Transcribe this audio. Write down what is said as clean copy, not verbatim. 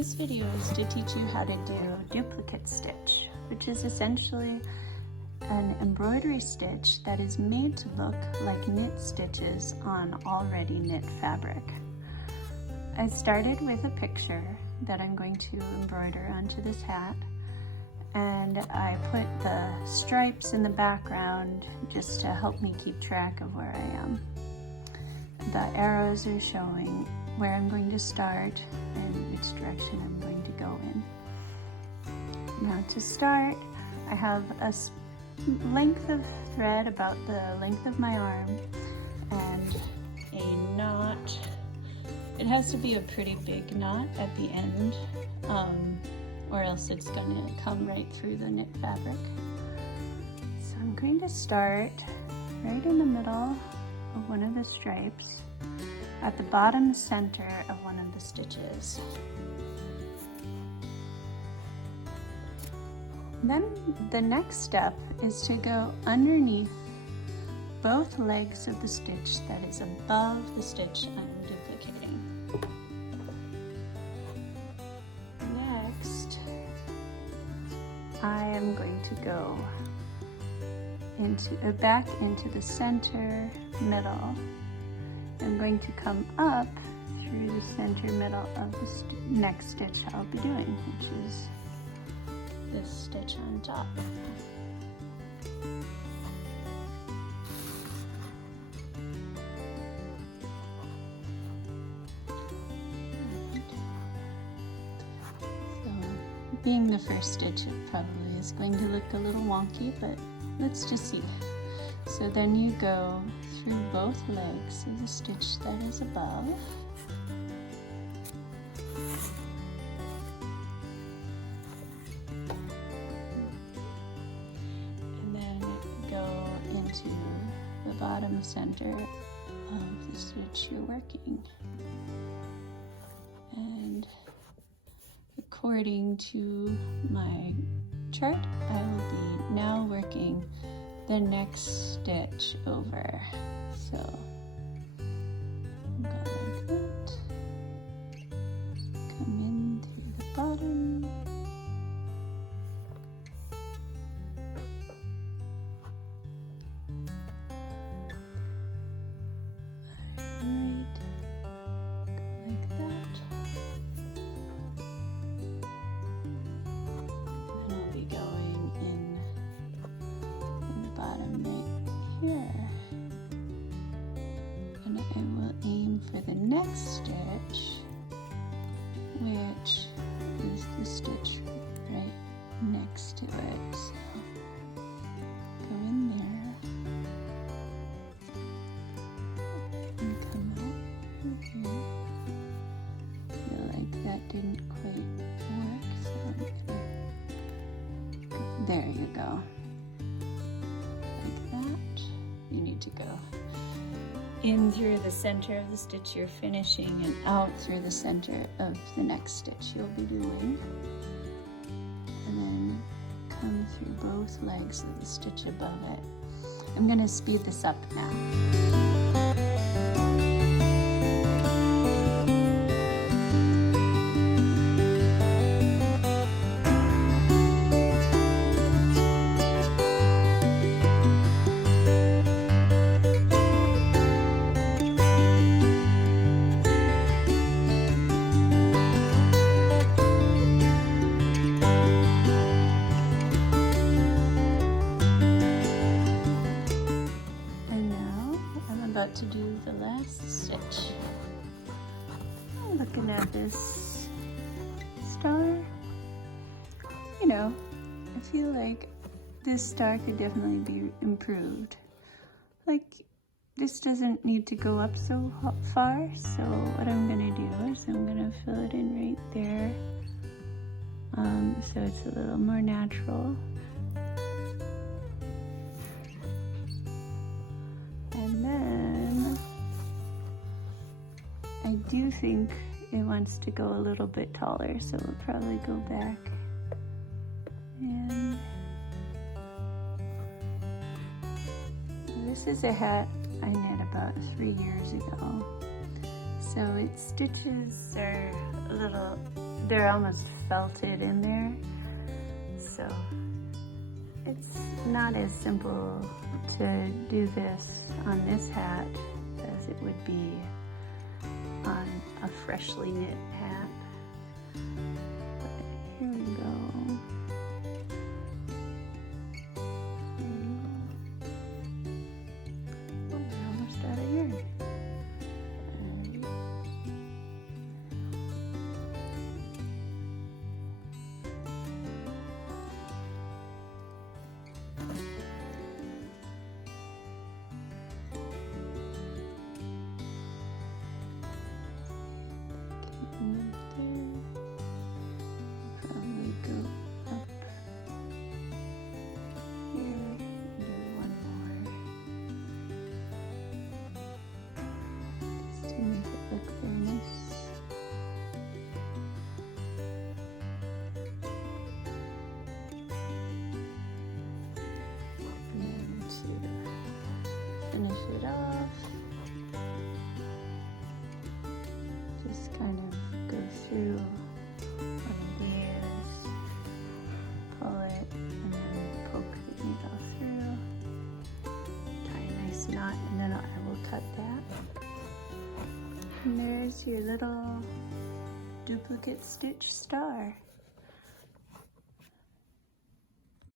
This video is to teach you how to do duplicate stitch, which is essentially an embroidery stitch that is made to look like knit stitches on already knit fabric. I started with a picture that I'm going to embroider onto this hat, and I put the stripes in the background just to help me keep track of where I am. The arrows are showing where I'm going to start and which direction I'm going to go in. Now to start, I have a length of thread about the length of my arm and a knot. It has to be a pretty big knot at the end, or else it's going to come right through the knit fabric. So I'm going to start right in the middle of one of the stripes at the bottom center of one of the stitches. Then the next step is to go underneath both legs of the stitch that is above the stitch I'm duplicating. Next, I am going to go back into the center middle. I'm going to come up through the center middle of the next stitch I'll be doing, which is this stitch on top. So, being the first stitch, it probably is going to look a little wonky, but let's just see. So then you go through both legs of the stitch that is above. And then go into the bottom center of the stitch you're working. And according to my chart, I will be now working the next stitch over. So go like that, come in through the bottom, alright, go like that, and I'll be going in the bottom right here, and I will aim for the next stitch, which is the stitch right next to it. So go in there and come out through here. Feel like that didn't quite work, so I'm gonna there you go. You need to go in through the center of the stitch you're finishing and out through the center of the next stitch you'll be doing. And then come through both legs of the stitch above it. I'm going to speed this up now. To do the last stitch. I'm looking at this star. You know, I feel like this star could definitely be improved. Like, this doesn't need to go up so far, so what I'm gonna do is I'm gonna fill it in right there, so it's a little more natural. And then I do think it wants to go a little bit taller, so we'll probably go back. And this is a hat I knit about 3 years ago. So its stitches are a little they're almost felted in there. So it's not as simple to do this on this hat as it would be on a freshly knit hat. But here we go. Oh, we're almost out of yarn. Probably go up here, do one more, just to make it look very nice. And then to finish it off, just kind of go through what it is, pull it, and then poke the needle through, tie a nice knot, and then I will cut that. And there's your little duplicate stitch star.